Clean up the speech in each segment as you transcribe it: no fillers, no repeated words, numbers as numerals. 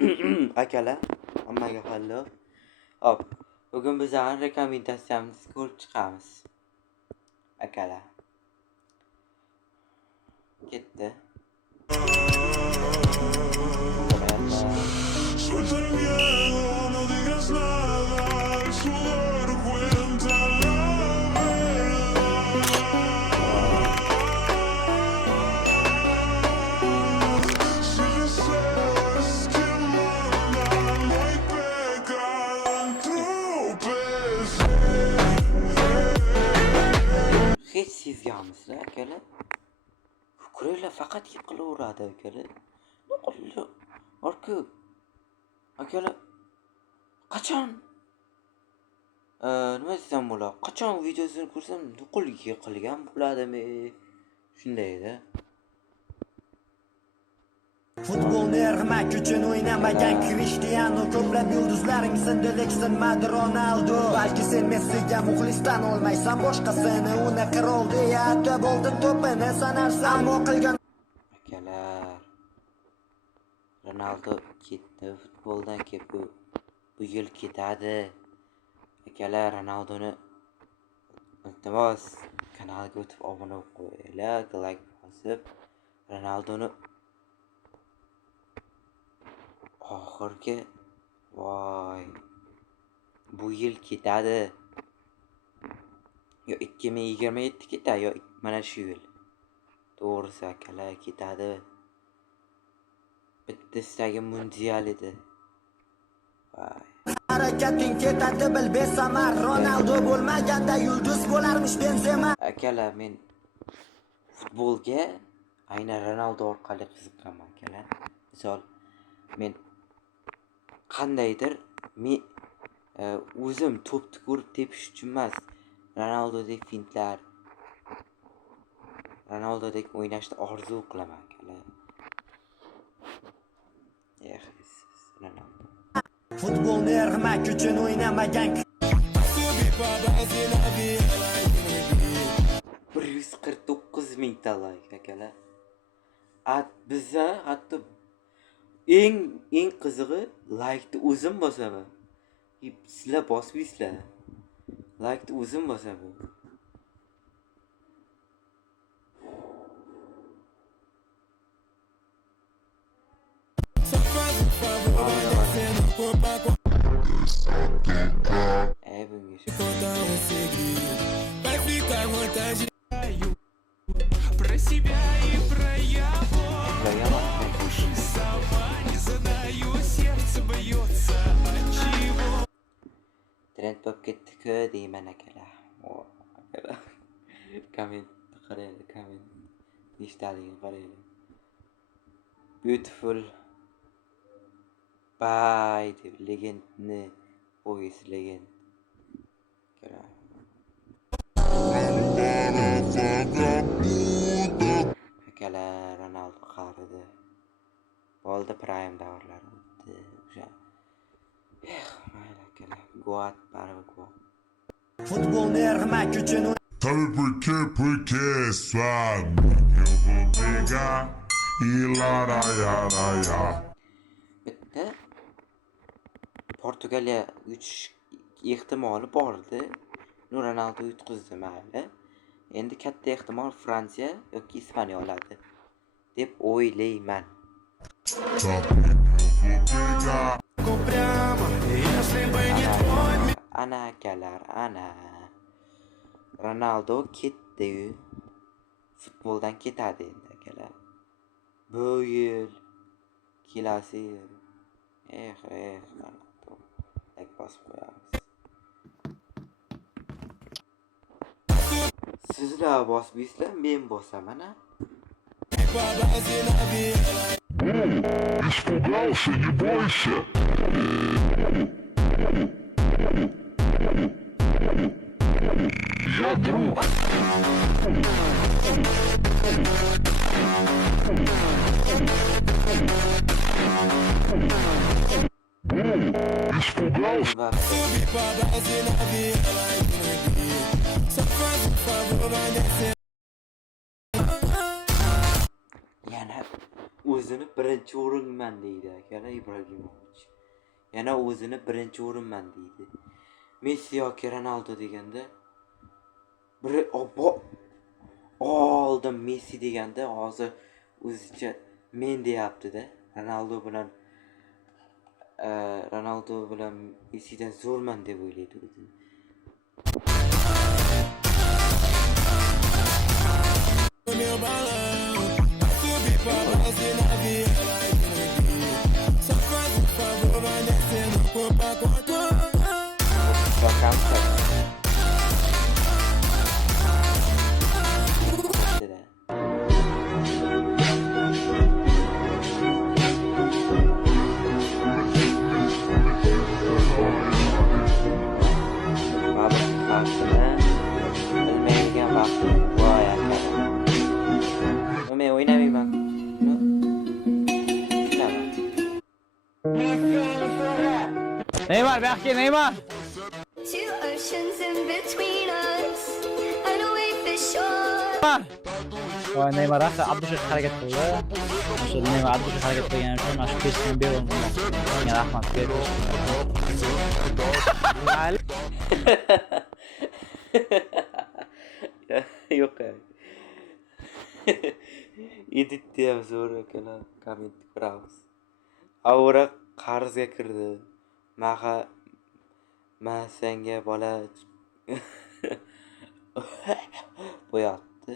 Akalar, hammaga hallo. Hop, bugun bizning rekomendatsiyamizni ko'rib chiqamiz. Akalar. Ketdi. Hech sezganmisizlar akalar? Kuraylar faqat yiqilaveradi akalar. Orku. Akalar qachon nima desam bo'ladi? Qachon videosini ko'rsam nuqul yiqilgan bo'ladimi? Shundayda. Futbolni ermak uchun o'ynamagan Cristiano, ko'plab yulduzlaring sindi lekin Ronaldo. Balki sen Messiga muxlisdan olmaysan, boshqasini uni qirol deya atab oldin to'pini sanarsan. Ammo qilgan akalar, Ronaldo ketdi futboldan, bu yil ketadi. Akalar, Ronaldoni iltimos kanalga o'tib obuna bo'lib qo'yinglar, like bosib Ronaldoni oxirgi voy bu yil ketadi. Yo 2027 ketadi, yo mana shu yil. To'g'risi akalar ketadi. Bittasidagi mundial edi. Voy. harakating ketadi bil besamar. Ronaldo bo'lmaganda yulduz bo'larmish Benzema. Akalar, men futbolga aynan Ronaldo orqali qiziqaman akalar. Misol men qandaydir o'zim to'pni ko'rib tepish uchun emas, Ronaldodek fintlar, Ronaldodek o'ynashni orzu qilaman akalar. Ronaldo. Futbolni ermak uchun o'ynamagan 149 mingta like akalar. Bizda hatto eng qizig'i like'ni o'zim bosaman. Sizlar bosmaysizlar. Like'ni o'zim bosaman. Про себя и про его. Сова не задаю, сердце бьется от чего. Trend bo'lib ketdi-ku deyman akalar. Komment qaraylik, komment. Nechtaligini qaraylik. Beautiful bye deb legendni voice legend. Akalar, Ronaldo qaridi. Bo'ldi, prime davrlari o'tdi. O'sha. Mayli akalar, Goat baribir Goat. futbolni ermak uchun Porque sua eu vou pegar e laraiaraia. Bitta Portugaliya yutish ehtimoli bor edi. Ronaldo yutqizdi mayli. Endi katta ehtimol Fransiya yoki Ispaniya oladi deb o'ylayman. Ana akalar, ana. Ronaldo ketdi. Futboldan ketadi endi akalar. Bu yil, kelasi yil. Ronaldo. Like bosib qo'yamiz. Sizlar bosmaysizlar, men bosaman. Испугался, не бойся. Я друг. Испугался. Yana o'zi o'zini birinchi o'rinman deydi akalar Ibragimovich. Yana o'zini birinchi o'rinman deydi. Messi yoki Ronaldo deganda biri oldin Messi deganda hozir o'zicha men deyapti-da. Ronaldo bilan Messidan zo'rman deb o'ylaydi o'zini. Bilmaydigan vaqt voy akalar. Men o'ynamayman. Neymar, Berke, Neymar. Two oceans in between us, and a way for shore. Voy Neymar aka Abdushak harakat qildi. O'sha Neymar Abdushak harakat qilgani uchun mana shu pesni berib menga rahmat berdi. Yo'q. Editni ham zo'r akalar, komment qilamiz. Avra qarzga kirdi. Men senga bola bo'yapti.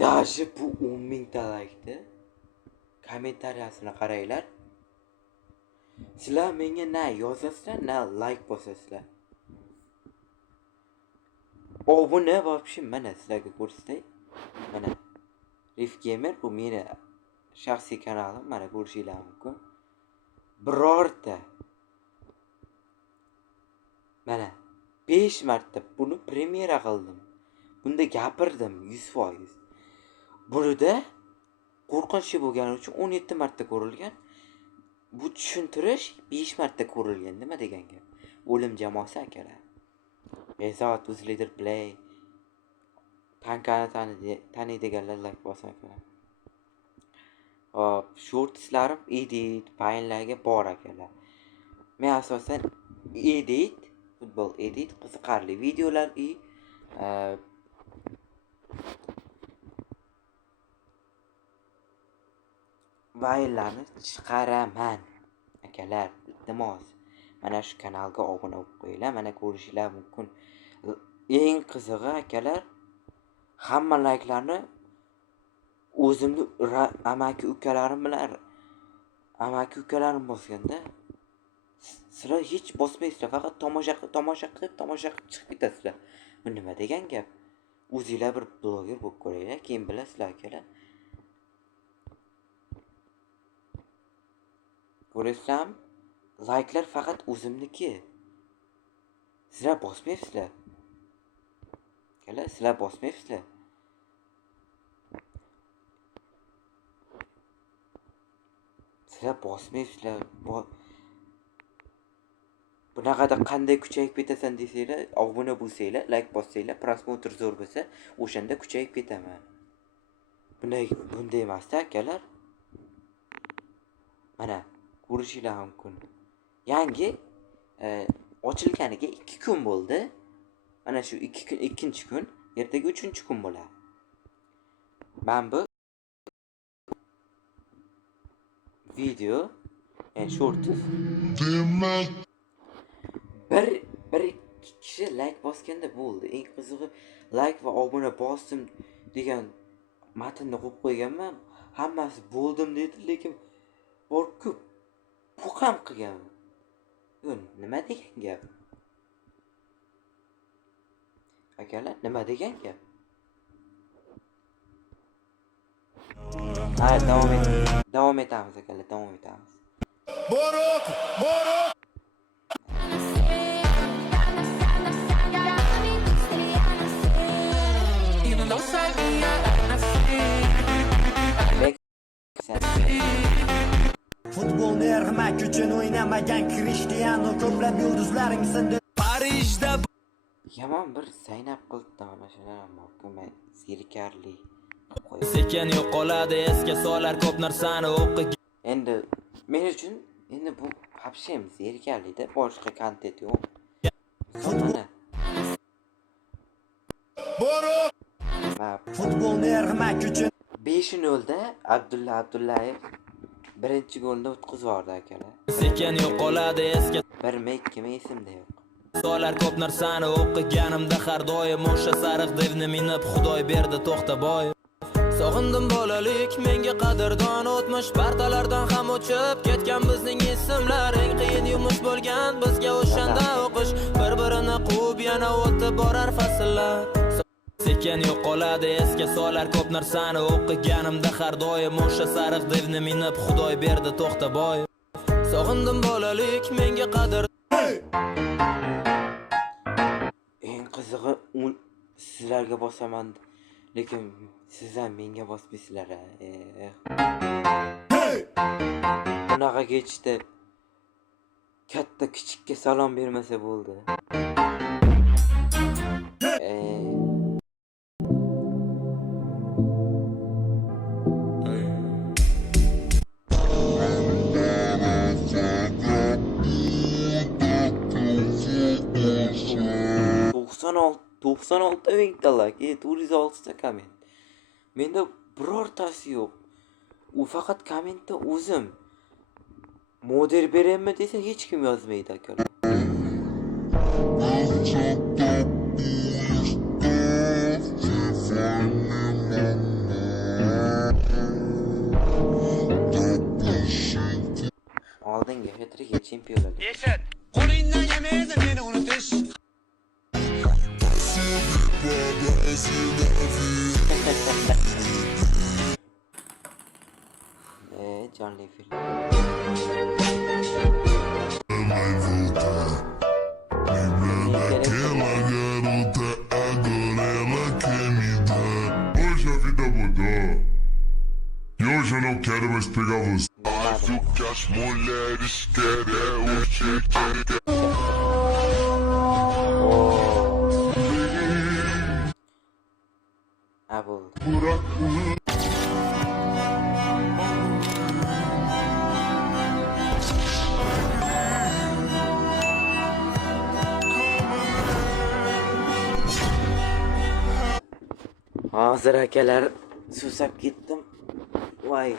Dashi bu 10.000 ta like'di. Kommentariyasini qaranglar. Sizlar menga na yozasizlar, na like bosasizlar. Obuna вообще mana sizlarga ko'rsatay. Mana Rif Gamer bu meni shaxsiy kanalim, mana ko'rishingiz mumkin. Birorta mana 5 marta buni premyera qildim. Bunda gapirdim 100%. Burada qo'rqinchli bo'lgani uchun 17 marta ko'rilgan. Bu tushuntirish 5 marta ko'rilgan. Nima degan gap? O'lim jamoasi akalar. Ezot Uzlider Play. Tankani taniydiganlar like bosin akalar. Hop, shortslarim edit, payinlarga bor akalar. Men asosan edit, futbol edit, qiziqarli videolar fayllarni chiqaraman akalar. Iltimos mana shu kanalga obuna bo'lib qo'yinglar. Mana ko'rishingiz mumkin. Eng qizig'i akalar, hamma like'larni o'zimni amaki ukalarim bosganda sizlar hech bosmaysizlar, faqat tomosha qilib chiqib ketasizlar. Bu nima degan gap? O'zingizlar bir bloger bo'lib ko'ringlar, keyin bilasizlar akalar. Ko'rsam, like'lar faqat o'zimniki. Sizlar bosmaysizlar. Akalar, sizlar bosmaysizlar. Sizlar bosmaysizlar. Bunaqada qanday kuchayib ketasan desanglar, obuna bo'lsanglar, like bossanglar, prosmotr zo'r bo'lsa, o'shanda kuchayib ketaman. Bunday emas-da akalar. Mana ko'rishingiz mumkin. Yangi ochilganiga 2 kun bo'ldi. Mana shu 2 kun, ikkinchi kun, ertaga 3-kun bo'ladi. Men bu video, shorts bir kishi like bosganda bo'ldi. Eng qizig'i like va obuna bosdim degan matnni qo'yib qo'yganman. Hammasi bo'ldim dedi, lekin bor ko'p bu ham qilgan. Nima degan gap? Akalar, nima degan gap? Ha, davom etamiz akalar, davom etamiz. Borok! Futbolni ermak uchun o'ynamagan Cristiano Krishtianu ko'plab yulduzlaring sindi Parijda Yomon bir Zaynab qilibdi mana shular ham mumkin. Zerikarli. sekin yo'qoladi esga solar ko'p narsani o'qigan. Endi men uchun endi bu вообще zerikarli-da, boshqa kontent yo'q. Mana. futbolni ermak uchun 5-0 Abdulla Abdullayev birinchi golni o'tkazib yubordi akalar. Sekin yo'qoladi esga 1mi 2mi esimda yo'q. solar ko'p narsani o'qiganimda har doim o'sha sariq devni minib Xudoy berdi to'xtaboy. Sog'indim bolalik menga qadrdon o'tmish partalardan ham o'chib ketgan bizning ismlar eng qiyin yumush bo'lgan bizga o'shanda o'qish bir-birini quvib yana o'tib borar fasllar. Sekin yo'qoladi esga solar ko'p narsani o'qiganimda har doim o'sha sariq devni minib Xudoy berdi to'xtaboy. Sog'indim bolalik menga qadr Eng qizig'i sizlarga bosaman, lekin siz ham menga bosmaysizlar. Bunaqa kechdi. Katta kichikka salom bermasa bo'ldi. Doksan olti mingta like, 406 ta komment. Menda birortasi yo'q. U faqat kommentda o'zim. Moder beraymi desa hech kim yozmaydi akalar. Oldinga hat-trick chempionlar. Yeshat, qo'lingdan yemaydi meni unutish. Jonli film. Aquela garota agora ela quer me dar. Hoje a vida mudou. E hoje eu não quero mais pegar você. Mas o que as mulheres querem é o cheque. Abul. Hozir akalar susab ketdim. Voy.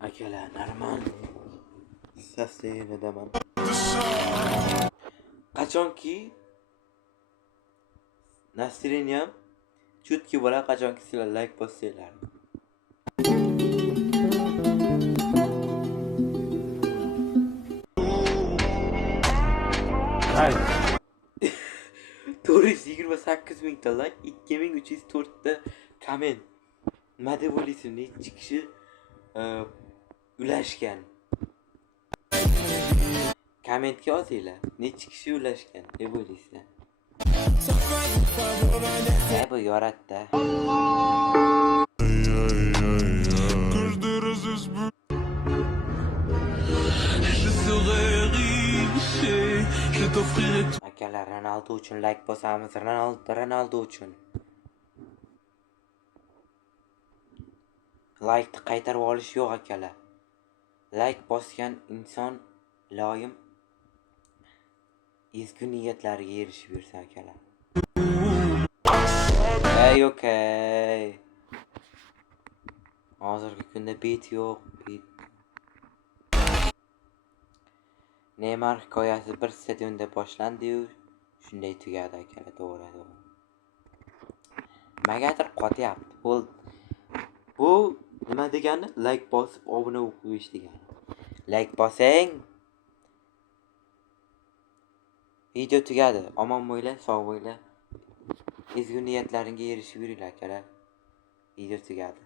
Akalar normal. Saslayinidaman. Qachonki Nasriniyam chutki bo'la qachonki sizlar like bossanglar. Hay. 428 mingta like, 2304 ta komment. Nima deb o'ylaysiz, necha kishi ulashgan? Kommentga yozinglar. Necha kishi ulashgan deb o'ylaysizlar? Bu yoratda. Akalar Ronaldo uchun like bosamiz. Ronaldo uchun. Like qaytarib olish yo'q akalar. Like bosgan inson loyim ezgu niyatlariga erishib yursa akalar. Okay. Hozirgi kunda bet yo'q, bet. Neymar hikoyasi bir stadionda boshlandi-yu, shunday tugadi akalar, to'g'ri. Nimagadir qotyapti. Bu nima degani? Like bosib, obuna bo'lib qo'yish degani. Like bosing. Video tugadi. Omon bo'la, sog' bo'la. Ezgu niyatlaringga erishib yuringlar akalar. Video tugadi.